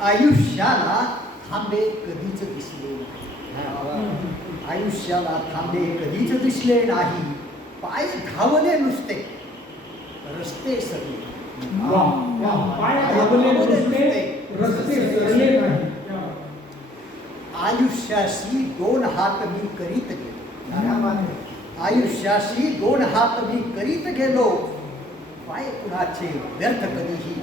आयुष्याला थांबे कधीच दिसले नाही. आयुष्याला थांबे कधीच दिसले नाही पाय धावले नुसते रस्ते सगळे आयुष्याशी दोन हात मी करीत गेलो आयुष्याशी दोन हात मी करीत गेलो. पाय कुणाचे व्यर्थ कधीही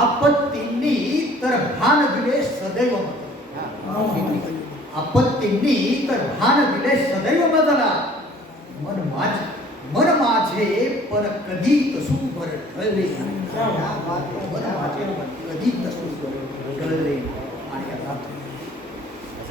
आपत्तींनी तर भान दिले सदैव आपत्तींनी. तर भान दिले सदैव बदला मन माझे मन माझे पर कधी तसू बर ठरले. मन माझे कधी तसू बर ठरले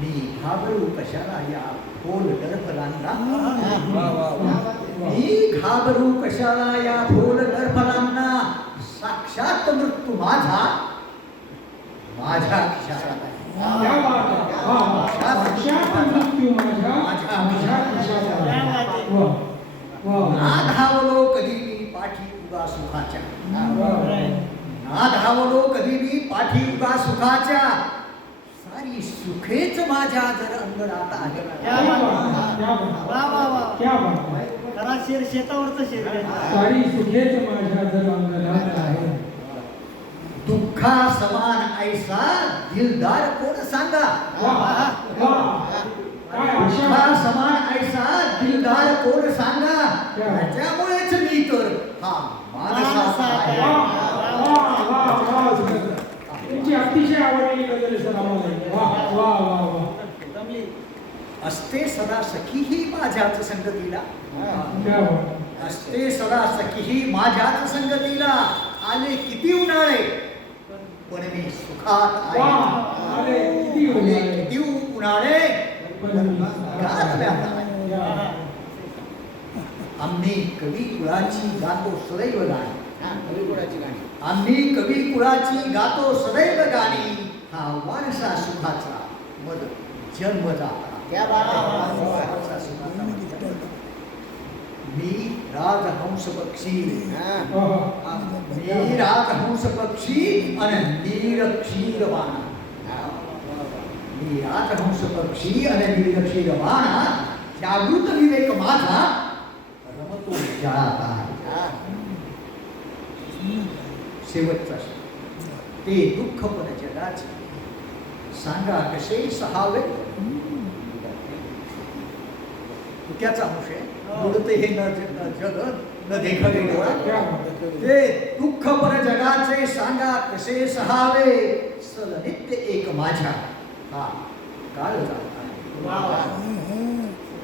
मी घाबरू कशाला। या खोल डरफलांना मी घाबरू कशाला या खोल डरफलांना साक्षात मृत्यू माझा माझ्या खिशात ना धावलो कधी मी पाठी उगा सुखाच्या ना धावलो कधी मी पाठी उगा सुखाच्या सारी सुखेच माझ्या जर अंगणात वा खरा शेर शेतावरचं शेर. सारी सुखेच माझ्या जर अंगणात आहे. दुःखा समान ऐसा दिलदार कोण सांगा? दुःखा समान ऐसा दिलदार कोण सांगा? त्याच्यामुळेच मी तर हा मानसाचा आहे. तुमची अतिशय आवडलेली गजल सर आम्हाला. असते सदा सखीही माझ्याच संगतीला. असते सदा सखीही माझ्याच संगतीला आले किती उन्हाळे? पण मी सुखात आले उन्हाळे. किती उन्हाळे. आम्ही कवी कुळाची गातो सदैव गाणी। कविकुळाची गाणी। आम्ही कवी कुळाची गातो सदैव गाणी। हा वारसा सुखाचा मद जन्म जाता क्या बात आहे. वारसा सुखाचा मद जन्म जाता. मी राजहंस पक्षी वा, वा. मी राजहंस पक्षी आणि नीर क्षीरवाणा मी राजहंस पक्षी आणि नीर क्षीरवाणा जागृत विवेक माझा रमतो जळात आहे शेवटचा शब्द. त्याचा अंश आहे बुडते हे न जग न देखावे डोळा. ते दुःख पर जगाचे सांगा कसे सहावे सल नित्य एक माझ्या हा काळ जात आहे.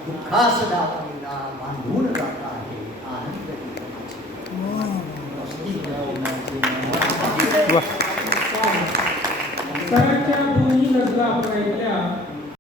दुःखास दावणीला बांधून जात आहे आनंद. सरांच्या दोन्ही गजला आपण ऐकल्या